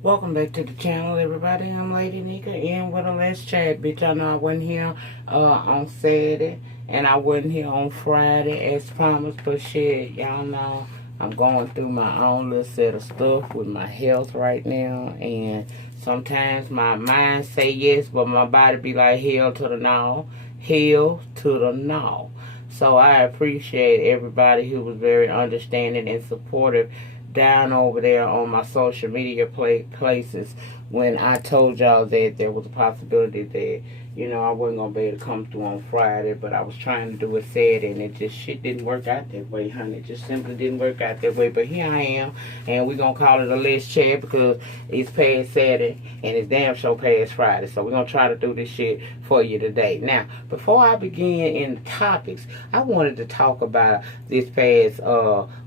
Welcome back to the channel, everybody. I'm Lady Nika, and with a Let's Chat. Bitch, I know I wasn't here on Saturday, and I wasn't here on Friday as promised, but shit, y'all know I'm going through my own little set of stuff with my health right now, and sometimes my mind say yes, but my body be like, hell to the no, hell to the no. So I appreciate everybody who was very understanding and supportive down over there on my social media places when I told y'all that there was a possibility that, I wasn't going to be able to come through on Friday, but I was trying to do it Saturday, and it just shit didn't work out that way, honey. It just simply didn't work out that way. But here I am, and we're going to call it a Let's Chat because it's past Saturday, and it's damn sure past Friday. So we're going to try to do this shit for you today. Now, before I begin in the topics, I wanted to talk about this past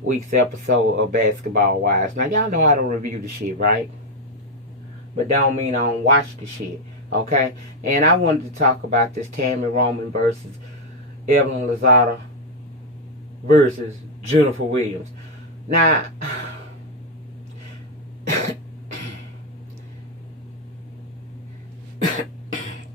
week's episode of Basketball Wives. Now, y'all know I don't review the shit, right? But don't mean I don't watch the shit, okay? And I wanted to talk about this Tammy Roman versus Evelyn Lozada versus Jennifer Williams. Now,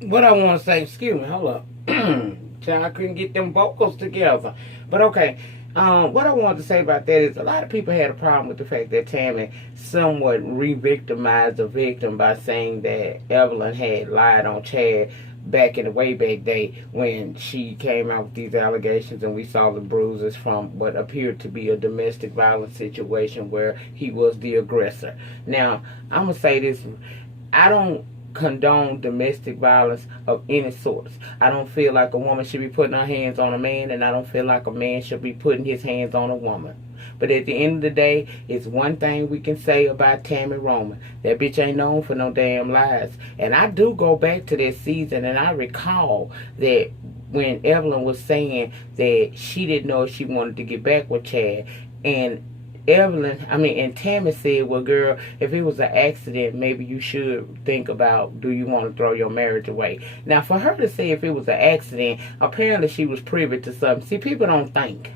what I want to say, excuse me, hold up. I couldn't get them vocals together. But okay. What I wanted to say about that is a lot of people had a problem with the fact that Tammy somewhat re-victimized the victim by saying that Evelyn had lied on Chad back in the way back day when she came out with these allegations, and we saw the bruises from what appeared to be a domestic violence situation where he was the aggressor. Now, I'm going to say this. I don't condone domestic violence of any sort. I don't feel like a woman should be putting her hands on a man, and I don't feel like a man should be putting his hands on a woman. But at the end of the day, it's one thing we can say about Tammy Roman. That bitch ain't known for no damn lies. And I do go back to that season, and I recall that when Evelyn was saying that she didn't know if she wanted to get back with Chad, and and Tammy said, well, girl, if it was an accident, maybe you should think about, do you want to throw your marriage away? Now, for her to say if it was an accident, apparently she was privy to something. See, people don't think.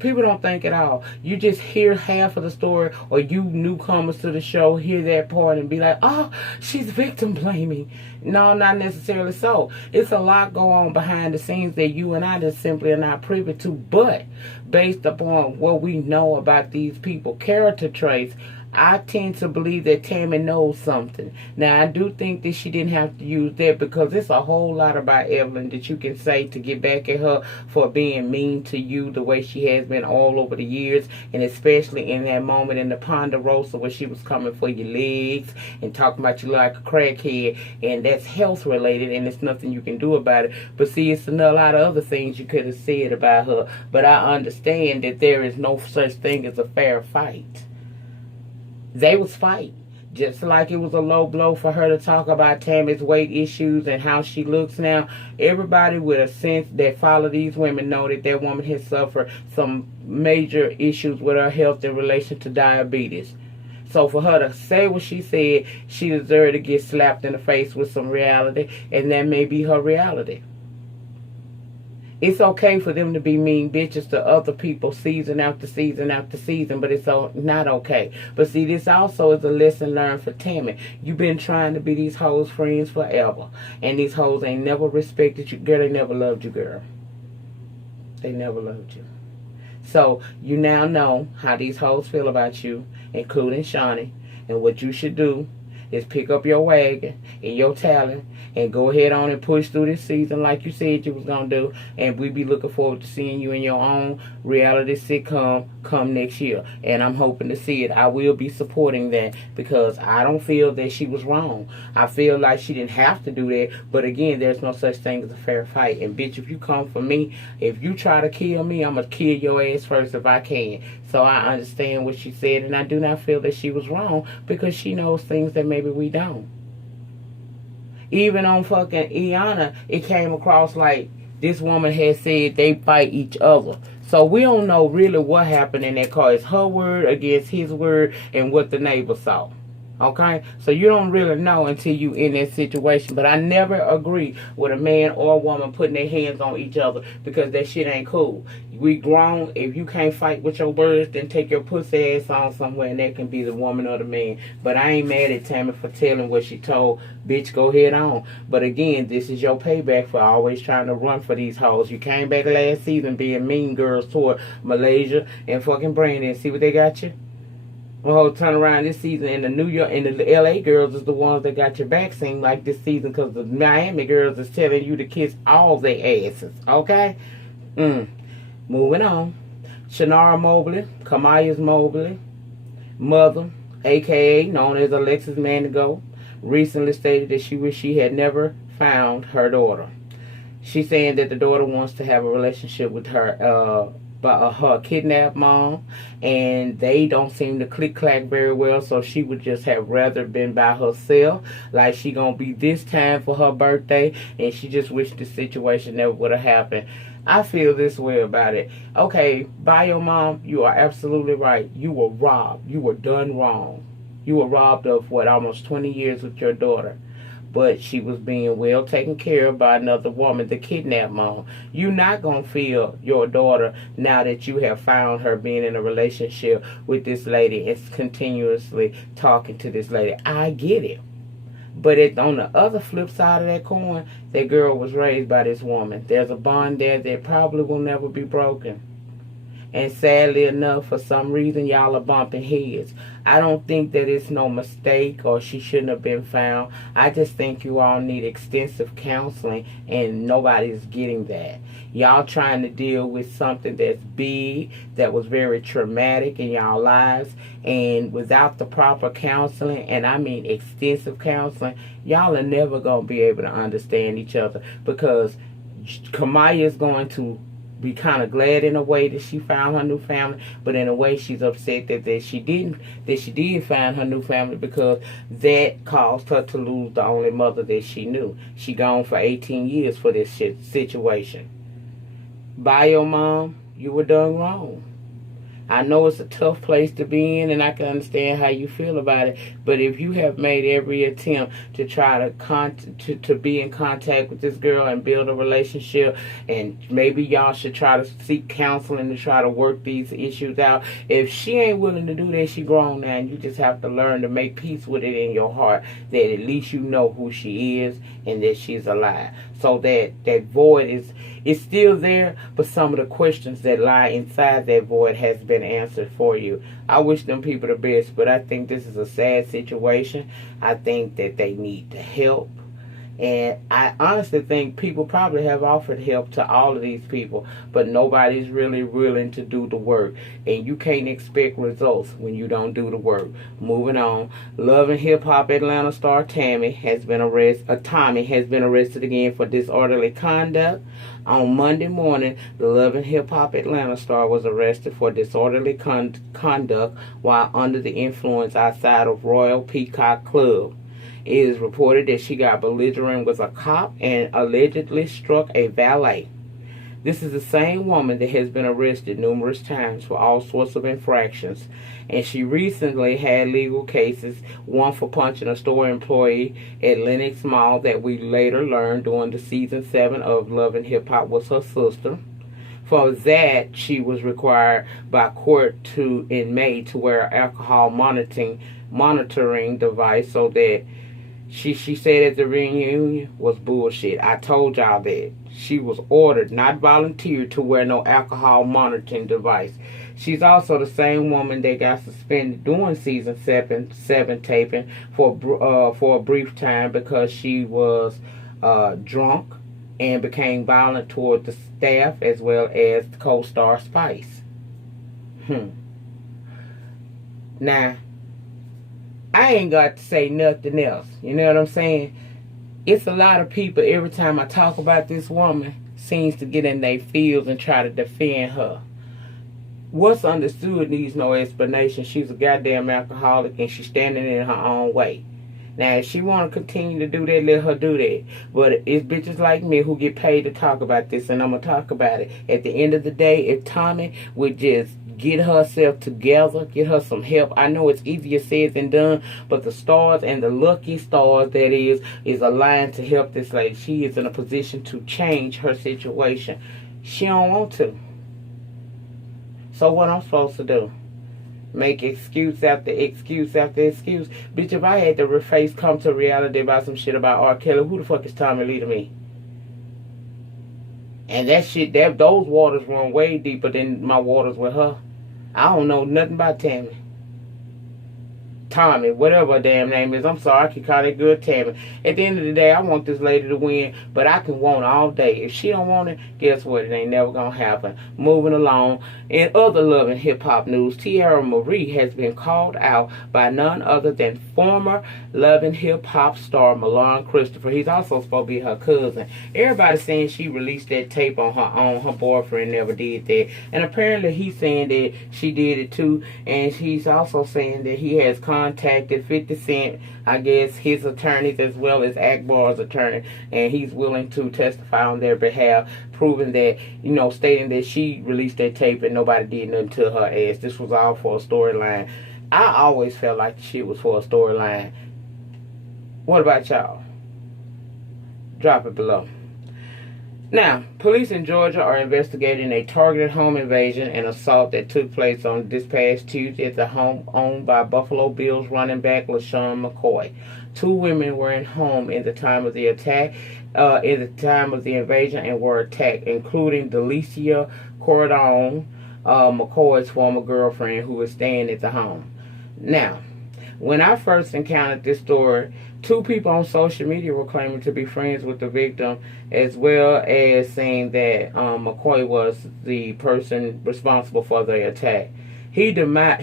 People don't think at all. You just hear half of the story, or you newcomers to the show hear that part and be like, oh, she's victim blaming. No, not necessarily so. It's a lot go on behind the scenes that you and I just simply are not privy to. But based upon what we know about these people, character traits, I tend to believe that Tammy knows something. Now, I do think that she didn't have to use that, because it's a whole lot about Evelyn that you can say to get back at her for being mean to you the way she has been all over the years, and especially in that moment in the Ponderosa where she was coming for your legs and talking about you like a crackhead, and that's health related, and there's nothing you can do about it. But see, it's a lot of other things you could have said about her, but I understand that there is no such thing as a fair fight. They was fighting. Just like it was a low blow for her to talk about Tammy's weight issues and how she looks now. Everybody with a sense that follow these women know that that woman has suffered some major issues with her health in relation to diabetes. So for her to say what she said, she deserved to get slapped in the face with some reality, and that may be her reality. It's okay for them to be mean bitches to other people season after season after season, but it's not okay. But see, this also is a lesson learned for Tammy. You've been trying to be these hoes' friends forever, and these hoes ain't never respected you. Girl, they never loved you, girl. They never loved you. So you now know how these hoes feel about you, including Shawnee, and what you should do is pick up your wagon and your talent and go ahead on and push through this season like you said you was going to do. And we be looking forward to seeing you in your own reality sitcom come next year. And I'm hoping to see it. I will be supporting that, because I don't feel that she was wrong. I feel like she didn't have to do that. But again, there's no such thing as a fair fight. And bitch, if you come for me, if you try to kill me, I'm going to kill your ass first if I can. So I understand what she said, and I do not feel that she was wrong, because she knows things that maybe we don't. Even on fucking Iyanna, it came across like this woman had said they fight each other. So we don't know really what happened in that car. It's her word against his word and what the neighbor saw. Okay, so you don't really know until you in that situation. But I never agree with a man or a woman putting their hands on each other, because that shit ain't cool. We grown. If you can't fight with your words, then take your pussy ass on somewhere, and that can be the woman or the man. But I ain't mad at Tommie for telling what she told. Bitch, go head on. But again, this is your payback for always trying to run for these hoes. You came back last season being mean girls toward Malaysia and fucking Brandy, and see what they got you. Well, turn around this season, and the New York and the LA girls is the ones that got your back, seem like this season, because the Miami girls is telling you to kiss all their asses. Okay? Moving on. Teairra Mobley, Kamaya's Mobley, mother, a.k.a. known as Alexis Manigo, recently stated that she wished she had never found her daughter. She's saying that the daughter wants to have a relationship with her her kidnapped mom, and they don't seem to click-clack very well, so she would just have rather been by herself, like she gonna be this time for her birthday, and she just wished the situation never would have happened. I feel this way about it. Okay, by your mom, you are absolutely right. You were robbed. You were done wrong. You were robbed of, what, almost 20 years with your daughter. But she was being well taken care of by another woman, the kidnapped mom. You're not going to feel your daughter now that you have found her being in a relationship with this lady and continuously talking to this lady. I get it. But on the other flip side of that coin, that girl was raised by this woman. There's a bond there that probably will never be broken. And sadly enough, for some reason, y'all are bumping heads. I don't think that it's no mistake or she shouldn't have been found. I just think you all need extensive counseling, and nobody's getting that. Y'all trying to deal with something that's big, that was very traumatic in y'all lives, and without the proper counseling, and I mean extensive counseling, y'all are never going to be able to understand each other, because Kamala is going to be kind of glad in a way that she found her new family, but in a way she's upset that she did find her new family, because that caused her to lose the only mother that she knew. She gone for 18 years for this situation. By your mom, you were done wrong. I know it's a tough place to be in, and I can understand how you feel about it. But if you have made every attempt to try to be in contact with this girl and build a relationship, and maybe y'all should try to seek counseling to try to work these issues out. If she ain't willing to do that, she grown now, and you just have to learn to make peace with it in your heart, that at least you know who she is and that she's alive. So that void is still there, but some of the questions that lie inside that void has been answered for you. I wish them people the best, but I think this is a sad situation. I think that they need the help. And I honestly think people probably have offered help to all of these people, but nobody's really willing to do the work. And you can't expect results when you don't do the work. Moving on. Love and Hip Hop Atlanta star Tommie has been arrested again for disorderly conduct. On Monday morning, the Love and Hip Hop Atlanta star was arrested for disorderly conduct while under the influence outside of Royal Peacock Club. It is reported that she got belligerent with a cop and allegedly struck a valet. This is the same woman that has been arrested numerous times for all sorts of infractions, and she recently had legal cases, one for punching a store employee at Lenox Mall that we later learned during the season 7 of Love and Hip Hop was her sister. For that, she was required by court in May to wear an alcohol monitoring device, so that she said at the reunion was bullshit. I told y'all that. She was ordered, not volunteered, to wear no alcohol monitoring device. She's also the same woman that got suspended during season 7 taping for a brief time because she was drunk and became violent toward the staff as well as the co-star Spice. Now, I ain't got to say nothing else. You know what I'm saying? It's a lot of people, every time I talk about this woman, seems to get in their feels and try to defend her. What's understood needs no explanation. She's a goddamn alcoholic and she's standing in her own way. Now, if she want to continue to do that, let her do that. But it's bitches like me who get paid to talk about this, and I'm going to talk about it. At the end of the day, if Tommie would just get herself together, get her some help. I know it's easier said than done, but the stars and the lucky stars that is aligned to help this lady. She is in a position to change her situation. She don't want to. So what I'm supposed to do? Make excuse after excuse after excuse? Bitch, if I had to come to reality about some shit about R. Kelly, who the fuck is Tommie Lee to me? And that shit, those waters run way deeper than my waters with her. I don't know nothing about Tommy, whatever her damn name is. I'm sorry, I can call it good Tammy. At the end of the day, I want this lady to win, but I can want all day. If she don't want it, guess what? It ain't never gonna happen. Moving along. In other Love and Hip Hop news, Teairra Mari has been called out by none other than former Love and Hip Hop star Milan Christopher. He's also supposed to be her cousin. Everybody's saying she released that tape on her own. Her boyfriend never did that. And apparently he's saying that she did it too. And he's also saying that he has contacted 50 Cent, I guess, his attorneys as well as Akbar's attorney, and he's willing to testify on their behalf, proving that, stating that she released that tape and nobody did nothing to her ass. This was all for a storyline. I always felt like the shit was for a storyline. What about y'all? Drop it below. Now, police in Georgia are investigating a targeted home invasion and assault that took place on this past Tuesday at the home owned by Buffalo Bills running back LeSean McCoy. 2 women were in home in the time of the attack, in the time of the invasion, and were attacked, including Delicia Cordon, McCoy's former girlfriend, who was staying at the home. Now, when I first encountered this story, 2 people on social media were claiming to be friends with the victim, as well as saying that McCoy was the person responsible for the attack. He denied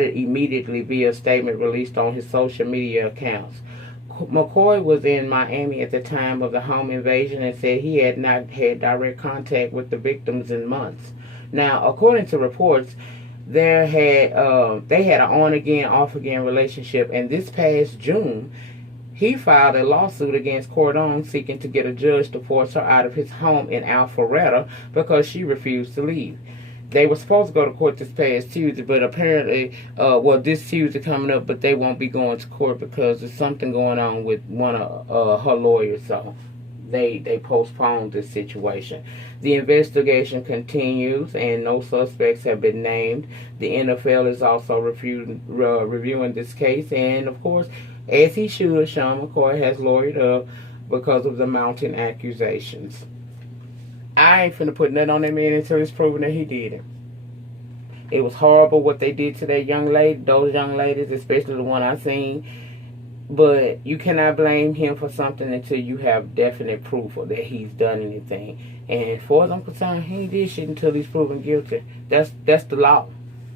it immediately via a statement released on his social media accounts. McCoy was in Miami at the time of the home invasion and said he had not had direct contact with the victims in months. Now, according to reports, they had an on-again, off-again relationship, and this past June, he filed a lawsuit against Cordon seeking to get a judge to force her out of his home in Alpharetta because she refused to leave. They were supposed to go to court this past Tuesday, but apparently, this Tuesday coming up, but they won't be going to court because there's something going on with one of her lawyers, so they postponed this situation. The investigation continues, and no suspects have been named. The NFL is also reviewing this case, and of course, as he should, Sean McCoy has lawyered up because of the mounting accusations. I ain't finna put nothing on that man until it's proven that he did it. It was horrible what they did to that young lady, those young ladies, especially the one I seen. But you cannot blame him for something until you have definite proof of that he's done anything. And as far as I'm concerned, he did shit until he's proven guilty. That's the law.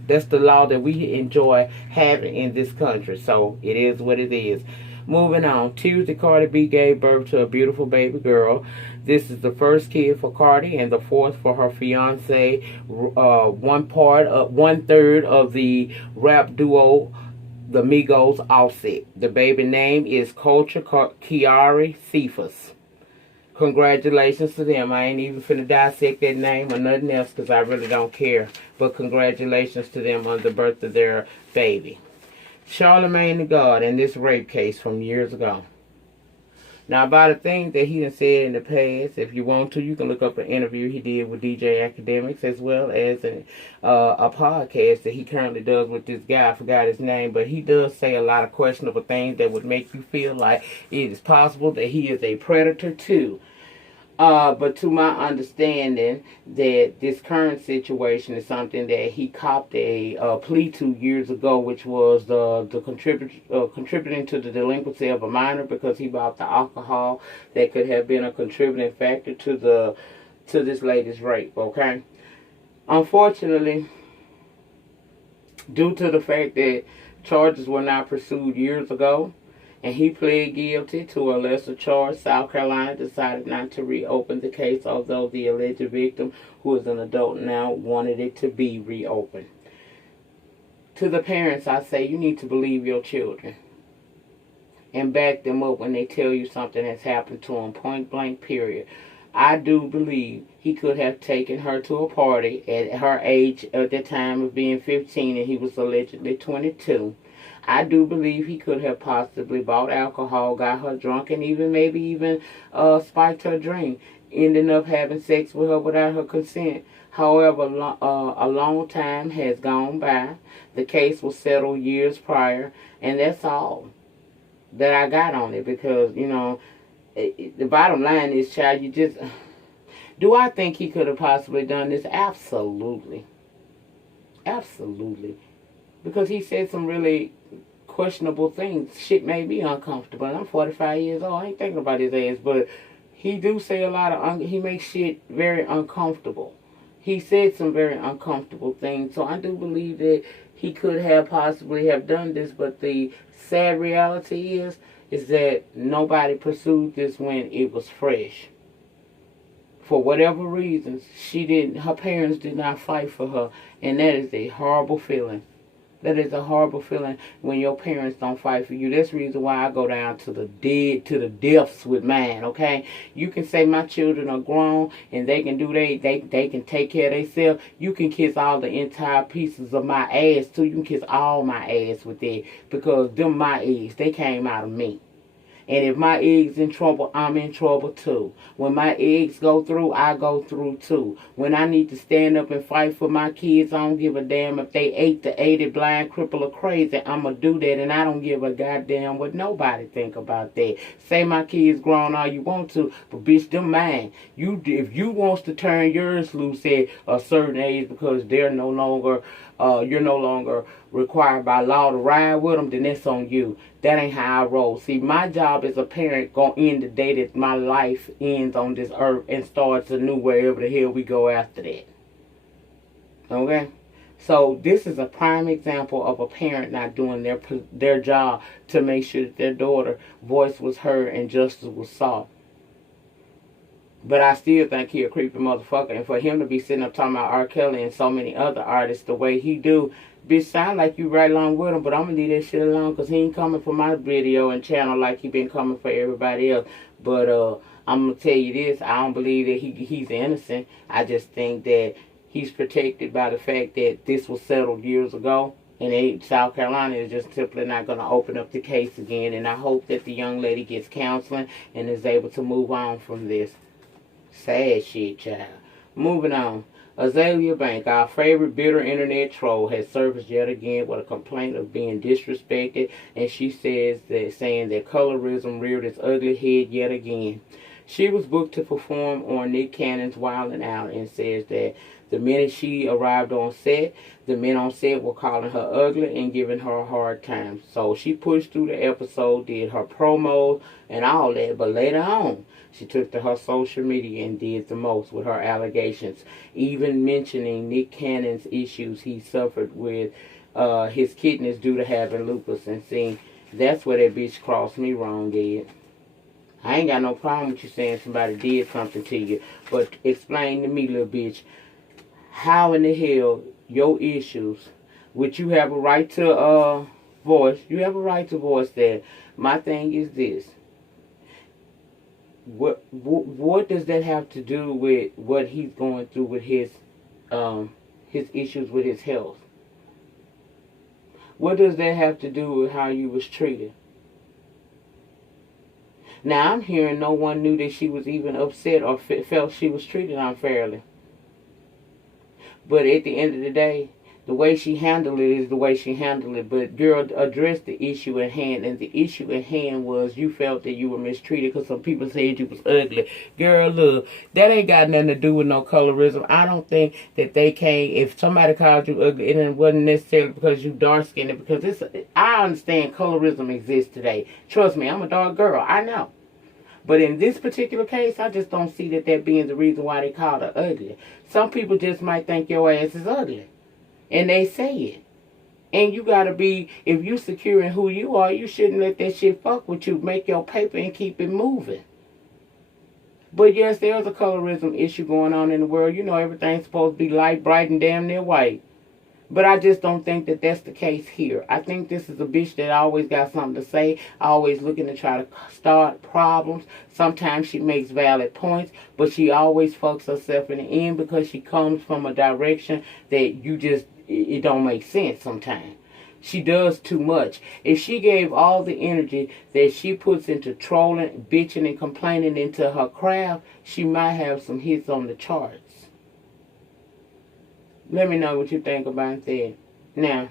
That's the law that we enjoy having in this country. So it is what it is. Moving on. Tuesday, Cardi B gave birth to a beautiful baby girl. This is the first kid for Cardi and the 4th for her fiance. One third of the rap duo, the Migos, Offset. The baby name is Culture Kiari Cephas. Congratulations to them. I ain't even finna dissect that name or nothing else because I really don't care. But congratulations to them on the birth of their baby. Charlemagne Tha God in this rape case from years ago. Now, about a thing that he done said in the past, if you want to, you can look up an interview he did with DJ Academics, as well as a podcast that he currently does with this guy. I forgot his name, but he does say a lot of questionable things that would make you feel like it is possible that he is a predator too. But to my understanding, that this current situation is something that he copped a plea to years ago, which was the contributing to the delinquency of a minor because he bought the alcohol that could have been a contributing factor to this lady's rape. Okay, unfortunately, due to the fact that charges were not pursued years ago, and he pled guilty to a lesser charge, South Carolina decided not to reopen the case, although the alleged victim, who is an adult now, wanted it to be reopened. To the parents, I say you need to believe your children and back them up when they tell you something has happened to them, point blank, period. I do believe he could have taken her to a party at her age at the time of being 15 and he was allegedly 22. I do believe he could have possibly bought alcohol, got her drunk, and maybe even spiked her drink, ending up having sex with her without her consent. However, a long time has gone by. The case was settled years prior, and that's all that I got on it because, the bottom line is, child, you just... Do I think he could have possibly done this? Absolutely. Absolutely. Because he said some really questionable things. Shit made me uncomfortable. And I'm 45 years old. I ain't thinking about his ass, but he do say a lot of... he makes shit very uncomfortable. He said some very uncomfortable things. So I do believe that he could have possibly have done this, but the sad reality is that nobody pursued this when it was fresh. For whatever reasons, her parents did not fight for her, and that is a horrible feeling. That is a horrible feeling when your parents don't fight for you. That's the reason why I go down to the depths with mine, okay? You can say my children are grown and they can do they can take care of themselves. You can kiss all the entire pieces of my ass too. You can kiss all my ass with that because them my eggs, they came out of me. And if my egg's in trouble, I'm in trouble too. When my eggs go through, I go through too. When I need to stand up and fight for my kids, I don't give a damn if they 8 to 80, blind, cripple, or crazy. I'm going to do that, and I don't give a goddamn what nobody think about that. Say my kids grown all you want to, but bitch, them mine. If you wants to turn yours loose at a certain age because they're no longer... you're no longer required by law to ride with them, then that's on you. That ain't how I roll. See, my job as a parent gonna end the day that my life ends on this earth and starts anew wherever the hell we go after that. Okay? So this is a prime example of a parent not doing their job to make sure that their daughter's voice was heard and justice was sought. But I still think he a creepy motherfucker. And for him to be sitting up talking about R. Kelly and so many other artists the way he do, bitch, sound like you right along with him. But I'm going to leave that shit alone because he ain't coming for my video and channel like he been coming for everybody else. But I'm going to tell you this. I don't believe that he's innocent. I just think that he's protected by the fact that this was settled years ago. And South Carolina is just simply not going to open up the case again. And I hope that the young lady gets counseling and is able to move on from this. Sad shit, child. Moving on. Azealia Banks, our favorite bitter internet troll, has surfaced yet again with a complaint of being disrespected, and she saying that colorism reared its ugly head yet again. She was booked to perform on Nick Cannon's Wildin' Out and says that the minute she arrived on set, the men on set were calling her ugly and giving her a hard time. So she pushed through the episode, did her promos and all that, but later on, she took to her social media and did the most with her allegations, even mentioning Nick Cannon's issues he suffered with his kidneys due to having lupus. And see, that's where that bitch crossed me wrong, Ed. I ain't got no problem with you saying somebody did something to you, but explain to me, little bitch, how in the hell your issues, which you have a right to voice, you have a right to voice that. My thing is this. What does that have to do with what he's going through with his issues with his health? What does that have to do with how you was treated? Now, I'm hearing no one knew that she was even upset or felt she was treated unfairly. But at the end of the day, the way she handled it is the way she handled it. But, girl, address the issue at hand. And the issue at hand was you felt that you were mistreated because some people said you was ugly. Girl, look, that ain't got nothing to do with no colorism. I don't think that they can't, if somebody called you ugly, it wasn't necessarily because you dark-skinned. Because I understand colorism exists today. Trust me, I'm a dark girl. I know. But in this particular case, I just don't see that being the reason why they called her ugly. Some people just might think your ass is ugly. And they say it. And you gotta be, if you secure in who you are, you shouldn't let that shit fuck with you. Make your paper and keep it moving. But yes, there's a colorism issue going on in the world. You know, everything's supposed to be light, bright, and damn near white. But I just don't think that that's the case here. I think this is a bitch that always got something to say, always looking to try to start problems. Sometimes she makes valid points, but she always fucks herself in the end because she comes from a direction that it don't make sense sometimes. She does too much. If she gave all the energy that she puts into trolling, bitching, and complaining into her craft, she might have some hits on the charts. Let me know what you think about that. Now,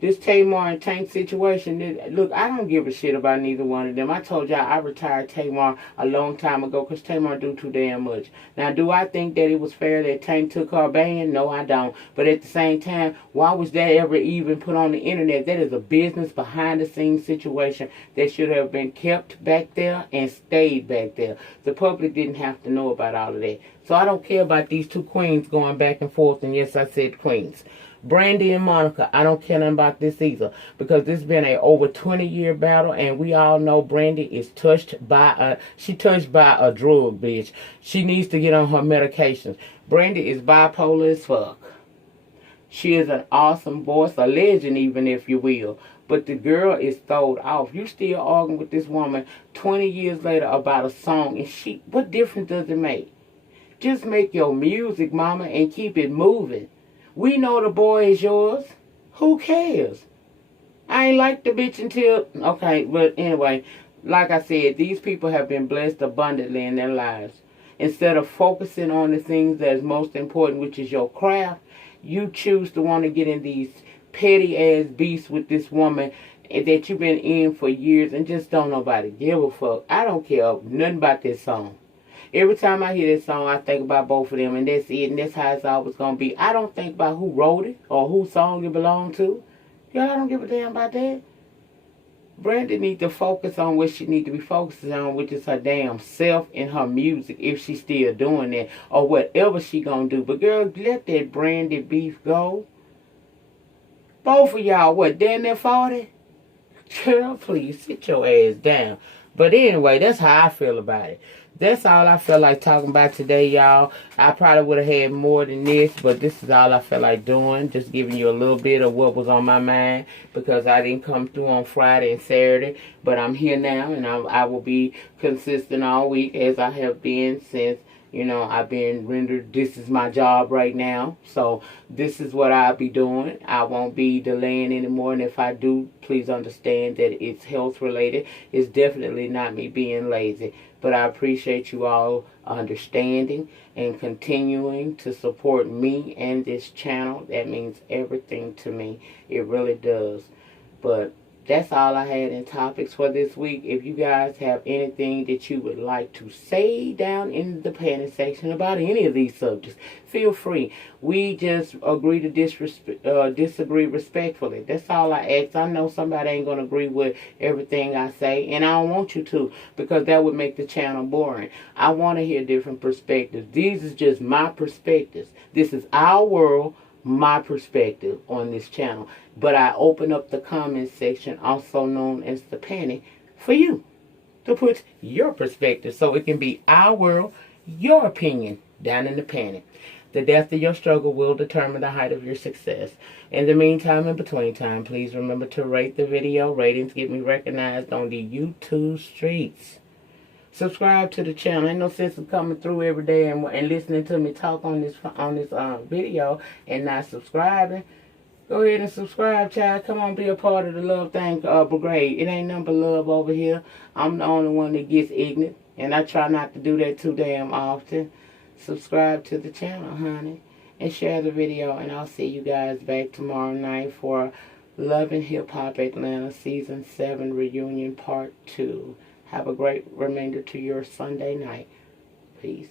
this Tamar and Tank situation, look, I don't give a shit about neither one of them. I told y'all I retired Tamar a long time ago because Tamar do too damn much. Now, do I think that it was fair that Tank took her band? No, I don't. But at the same time, why was that ever even put on the internet? That is a business behind-the-scenes situation that should have been kept back there and stayed back there. The public didn't have to know about all of that. So I don't care about these two queens going back and forth, and yes, I said queens. Brandy and Monica, I don't care nothing about this either because this has been a over 20-year battle, and we all know Brandy is touched by a drug, bitch. She needs to get on her medications. Brandy is bipolar as fuck. She is an awesome voice, a legend even, if you will. But the girl is throwed off. You still arguing with this woman 20 years later about a song, and what difference does it make? Just make your music, mama, and keep it moving. We know the boy is yours. Who cares? I ain't like the bitch until... Okay, but anyway, like I said, these people have been blessed abundantly in their lives. Instead of focusing on the things that is most important, which is your craft, you choose to want to get in these petty-ass beasts with this woman that you've been in for years and just don't nobody give a fuck. I don't care nothing about this song. Every time I hear this song, I think about both of them, and that's it, and that's how it's always going to be. I don't think about who wrote it or whose song it belonged to. Y'all don't give a damn about that. Brandy needs to focus on what she needs to be focusing on, which is her damn self and her music, if she's still doing that, or whatever she going to do. But, girl, let that Brandy beef go. Both of y'all, what, damn near 40? Girl, please, sit your ass down. But anyway, that's how I feel about it. That's all I felt like talking about today, y'all. I probably would have had more than this, but this is all I felt like doing. Just giving you a little bit of what was on my mind because I didn't come through on Friday and Saturday. But I'm here now, and I will be consistent all week as I have been since, you know, I've been rendered, this is my job right now. So this is what I'll be doing. I won't be delaying anymore. And if I do, please understand that it's health related. It's definitely not me being lazy. But I appreciate you all understanding and continuing to support me and this channel. That means everything to me. It really does. But that's all I had in topics for this week. If you guys have anything that you would like to say down in the comment section about any of these subjects, feel free. We just agree to disagree respectfully. That's all I ask. I know somebody ain't going to agree with everything I say, and I don't want you to, because that would make the channel boring. I want to hear different perspectives. These is just my perspectives. This is our world, my perspective on this channel. But I open up the comment section, also known as the panty, for you to put your perspective, so it can be our world, your opinion, down in the panty. The depth of your struggle will determine the height of your success. In the meantime, in between time, please remember to rate the video. Ratings get me recognized on the YouTube streets. Subscribe to the channel. Ain't no sense of coming through every day and listening to me talk on this video and not subscribing. Go ahead and subscribe, child. Come on, be a part of the Love Thing Brigade. It ain't nothing but love over here. I'm the only one that gets ignorant, and I try not to do that too damn often. Subscribe to the channel, honey, and share the video, and I'll see you guys back tomorrow night for Love and Hip Hop Atlanta Season 7 Reunion Part 2. Have a great remainder to your Sunday night. Peace.